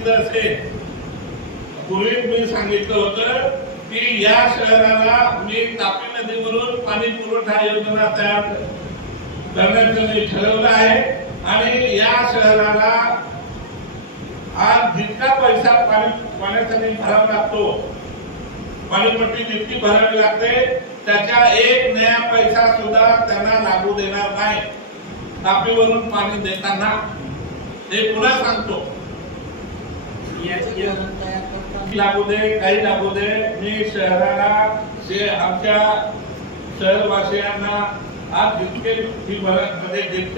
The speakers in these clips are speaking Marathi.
बघितलं असेल, पूर्वी मी सांगितलं होतं की या शहराला मी तापी नदीवरून पाणी पुरवठा योजना तयार करण्याचं मी ठरवलं आहे आणि या शहराला आज जितका पैसा पाण्यासाठी भरावा लागतो, पाणीपट्टी जितकी भरावी लागते, त्याच्या एक नया पैसा सुद्धा त्यांना लागू देणार नाही तापीवरून पाणी देताना। हे पुन्हा सांगतो, लागू दे काही लागू दे, मी शहराला आमच्या शहरवासियांना आज जितके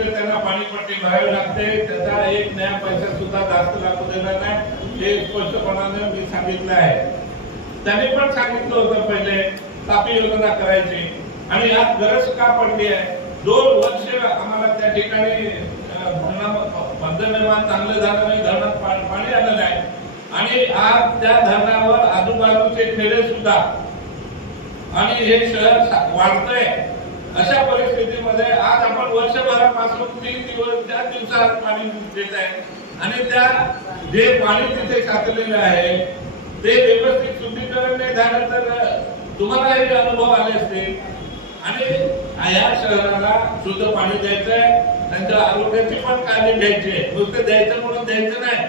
त्यांना पाणीपट्टी भरावी लागते त्याचा एक नया पैसा सुद्धा जास्त लागू देणार नाही, हे स्पष्टपणाने मी सांगितलं आहे। त्यांनी पण सांगितलं होतं पहिले तापी योजना करायची आणि आज गरज का पडली आहे। 2 वर्ष आम्हाला त्या ठिकाणी बंधनिर्माण चांगलं झालं नाही, धरणात पाणी आलं नाही आणि आज त्या धरणावर आजूबाजूचे खेडे सुद्धा आणि हे शहर वाढतंय। अशा परिस्थितीमध्ये आज आपण वर्षभरापासून 3 दिवस 4 दिवसात पाणी देत आहे आणि त्या जे पाणी तिथे साचलेलं आहे ते व्यवस्थित शुद्धीकरण नाही झालं तर तुम्हाला हे अनुभव आले असतील आणि या शहराला शुद्ध पाणी द्यायचंय, त्यांच्या आरोग्याची पण काळजी घ्यायची आहे, नुसतं द्यायचं म्हणून द्यायचं नाही।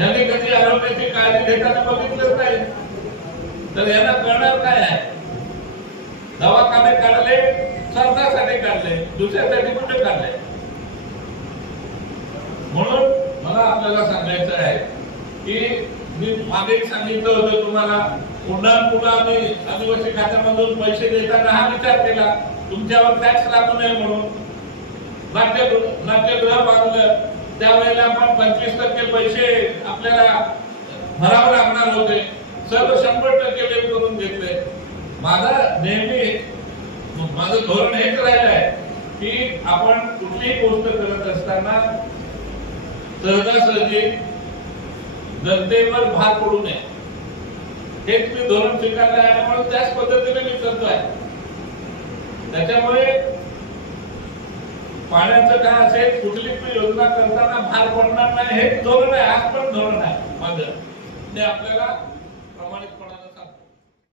यांनी कधी आरोग्याची काळजी घेताना बघितलंच नाही तर यांना कळणार काय आहे। दवाखाने काढले, स्वतःसाठी काढले, दुसऱ्यासाठी कुठे काढले। म्हणून मला आपल्याला सांगायचं आहे की मी मागे सांगितलं होतं तुम्हाला, पुन्हा मी आदिवासी खात्यामधून पैसे देताना हा विचार केला तुमच्यावर टॅक्स लागू नये म्हणून नाट्यगृह बांधलं, त्यावेळेला आपण 25% पैसे आपल्याला भरावे लागणार होते, सर्व 100% वेळ करून घेतले। माझं धोरण हेच राहिलंय की आपण कुठलीही गोष्ट करत असताना सहजासहजी जनतेवर भार पडू नये, हेच मी धोरण स्वीकारलं आहे म्हणून त्याच पद्धतीने मी करतोय। त्याच्यामुळे पाण्याचं काय असेल, कुठली योजना करताना भार पडणार नाही, हेच धोरण आहे, आज पण धोरण आहे माझं, ते आपल्याला